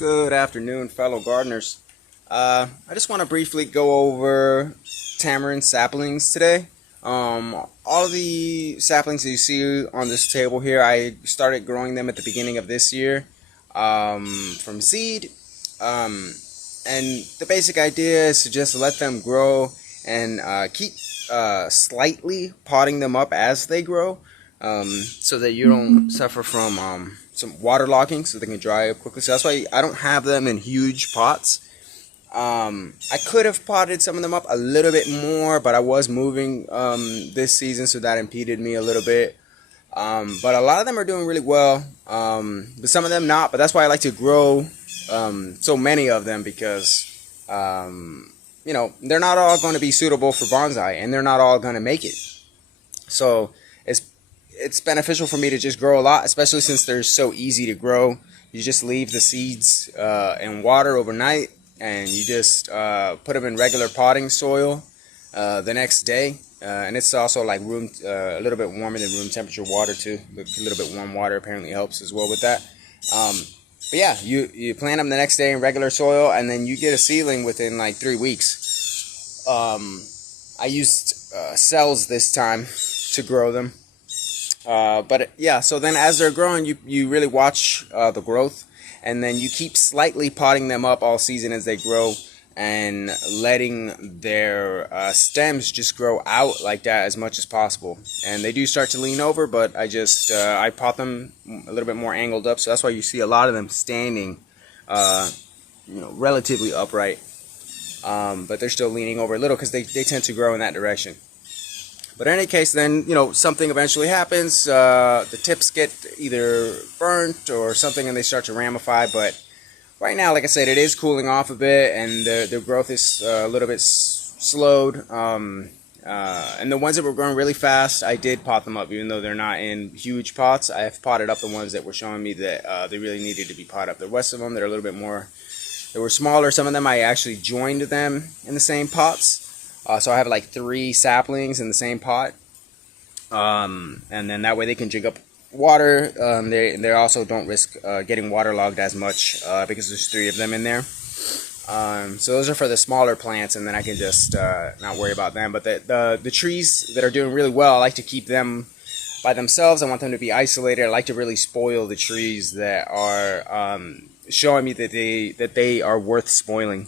Good afternoon, fellow gardeners. I just want to briefly go over tamarind saplings today. All of the saplings that you see on this table here, I started growing them at the beginning of this year from seed. And the basic idea is to just let them grow and keep slightly potting them up as they grow, so that you don't suffer from some waterlogging, so they can dry up quickly. So that's why I don't have them in huge pots. I could have potted some of them up a little bit more, but I was moving this season, so that impeded me a little bit. But a lot of them are doing really well, but some of them not. But that's why I like to grow so many of them, because you know, they're not all going to be suitable for bonsai, and they're not all going to make it. So it's beneficial for me to just grow a lot, especially since they're so easy to grow. You just leave the seeds in water overnight, and you just put them in regular potting soil the next day. And it's also like a little bit warmer than room temperature water too. A little bit warm water apparently helps as well with that. But yeah, you plant them the next day in regular soil, and then you get a seedling within like 3 weeks. I used cells this time to grow them. But yeah, so then as they're growing, you really watch the growth, and then you keep slightly potting them up all season as they grow, and letting their stems just grow out like that as much as possible. And they do start to lean over, but I pot them a little bit more angled up, so that's why you see a lot of them standing relatively upright, but they're still leaning over a little because they tend to grow in that direction. But in any case, then, something eventually happens. The tips get either burnt or something, and they start to ramify. But right now, like I said, it is cooling off a bit, and the growth is a little bit slowed. And the ones that were growing really fast, I did pot them up, even though they're not in huge pots. I have potted up the ones that were showing me that they really needed to be potted up. The rest of them that are a little bit more, they were smaller. Some of them I actually joined them in the same pots. So I have like 3 saplings in the same pot, and then that way they can drink up water. They also don't risk getting waterlogged as much because there's 3 of them in there. So those are for the smaller plants, and then I can just not worry about them. But the trees that are doing really well, I like to keep them by themselves. I want them to be isolated. I like to really spoil the trees that are showing me that they are worth spoiling.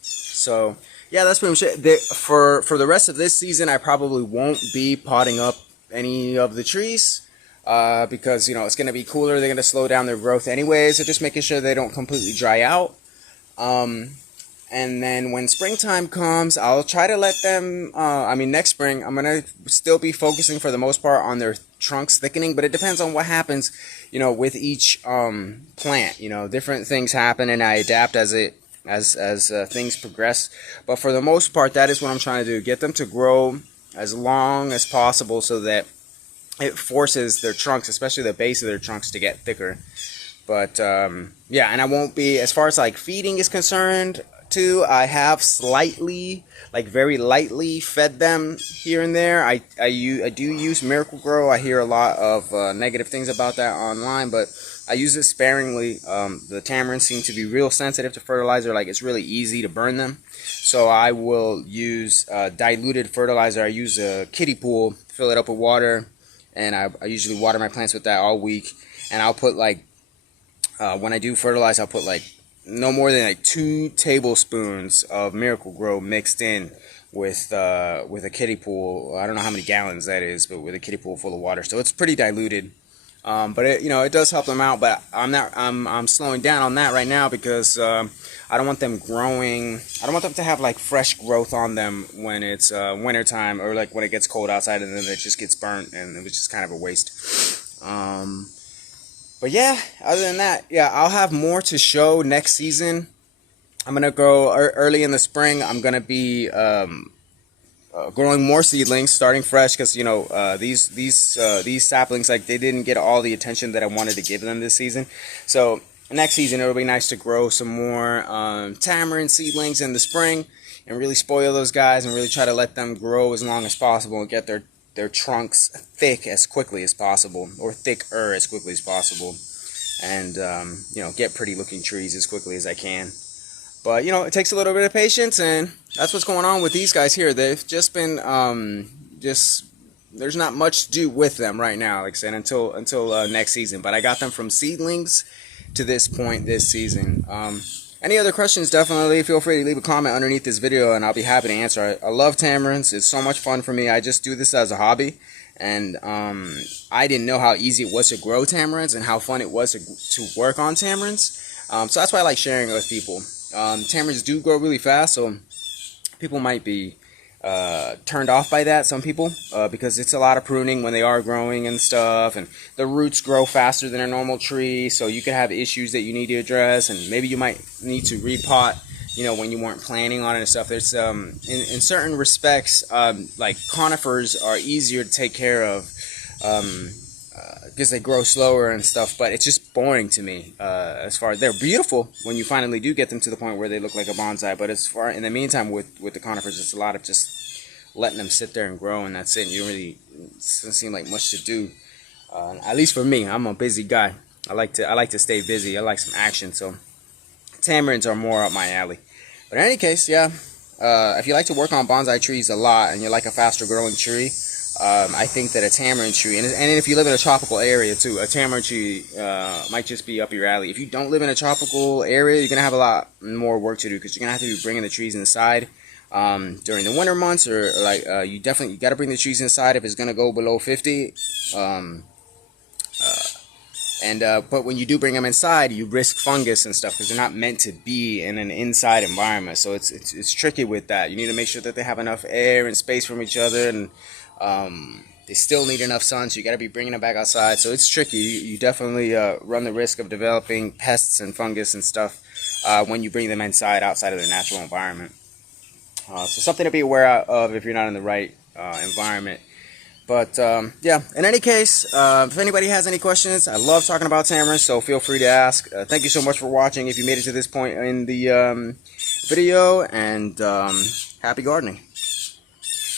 So yeah, that's pretty much it. For the rest of this season, I probably won't be potting up any of the trees because it's going to be cooler. They're going to slow down their growth anyway, so just making sure they don't completely dry out. And then when springtime comes, I'll try to let them. Next spring, I'm going to still be focusing for the most part on their trunks thickening, but it depends on what happens, with each plant. Different things happen, and I adapt as things progress. But for the most part, that is what I'm trying to do. Get them to grow as long as possible so that it forces their trunks, especially the base of their trunks, to get thicker. But yeah, and I won't be, as far as like feeding is concerned too, I have slightly, like very lightly fed them here and there. I do use Miracle-Gro. I hear a lot of negative things about that online, but I use it sparingly. The tamarinds seem to be real sensitive to fertilizer. Like, it's really easy to burn them. So I will use diluted fertilizer. I use a kiddie pool, fill it up with water, and I usually water my plants with that all week. And I'll put when I do fertilize, I'll put no more than 2 tablespoons of Miracle-Gro mixed in with a kiddie pool. I don't know how many gallons that is, but with a kiddie pool full of water. So it's pretty diluted. But it does help them out. But I'm slowing down on that right now because I don't want them growing. I don't want them to have fresh growth on them when it's winter time, or when it gets cold outside, and then it just gets burnt, and it was just kind of a waste. But yeah, other than that, yeah, I'll have more to show next season. I'm gonna go early in the spring. I'm gonna be growing more seedlings, starting fresh, because these saplings, they didn't get all the attention that I wanted to give them this season. So next season it'll be nice to grow some more tamarind seedlings in the spring and really spoil those guys and really try to let them grow as long as possible and get their trunks thick as quickly as possible, or thicker as quickly as possible. and get pretty looking trees as quickly as I can. But it takes a little bit of patience, and that's what's going on with these guys here. They've just been there's not much to do with them right now, like I said, until next season. But I got them from seedlings to this point this season. Any other questions, definitely feel free to leave a comment underneath this video, and I'll be happy to answer. I love tamarinds. It's so much fun for me. I just do this as a hobby, and I didn't know how easy it was to grow tamarinds and how fun it was to work on tamarinds. So that's why I like sharing it with people. Tamarinds do grow really fast, so people might be turned off by that, some people, because it's a lot of pruning when they are growing and stuff, and the roots grow faster than a normal tree, so you could have issues that you need to address, and maybe you might need to repot when you weren't planning on it and stuff. There's in certain respects, like conifers are easier to take care of because they grow slower and stuff, but it's just boring to me. As far as they're beautiful when you finally do get them to the point where they look like a bonsai, but as far in the meantime with the conifers, it's a lot of just letting them sit there and grow, and that's it. You don't really, it doesn't seem like much to do. At least for me, I'm a busy guy. I like to stay busy. I like some action, so tamarinds are more up my alley. But in any case, yeah, if you like to work on bonsai trees a lot and you like a faster growing tree, I think that a tamarind tree, and if you live in a tropical area too, a tamarind tree might just be up your alley. If you don't live in a tropical area, you're going to have a lot more work to do, because you're going to have to be bringing the trees inside during the winter months, or like you got to bring the trees inside if it's going to go below 50. But when you do bring them inside, you risk fungus and stuff, because they're not meant to be in an inside environment. So it's tricky with that. You need to make sure that they have enough air and space from each other, and they still need enough sun, so you got to be bringing them back outside. So it's tricky. You definitely run the risk of developing pests and fungus and stuff when you bring them inside, outside of their natural environment. So something to be aware of if you're not in the right environment. But yeah, in any case, if anybody has any questions, I love talking about tamarinds, so feel free to ask. Thank you so much for watching if you made it to this point in the video, and happy gardening.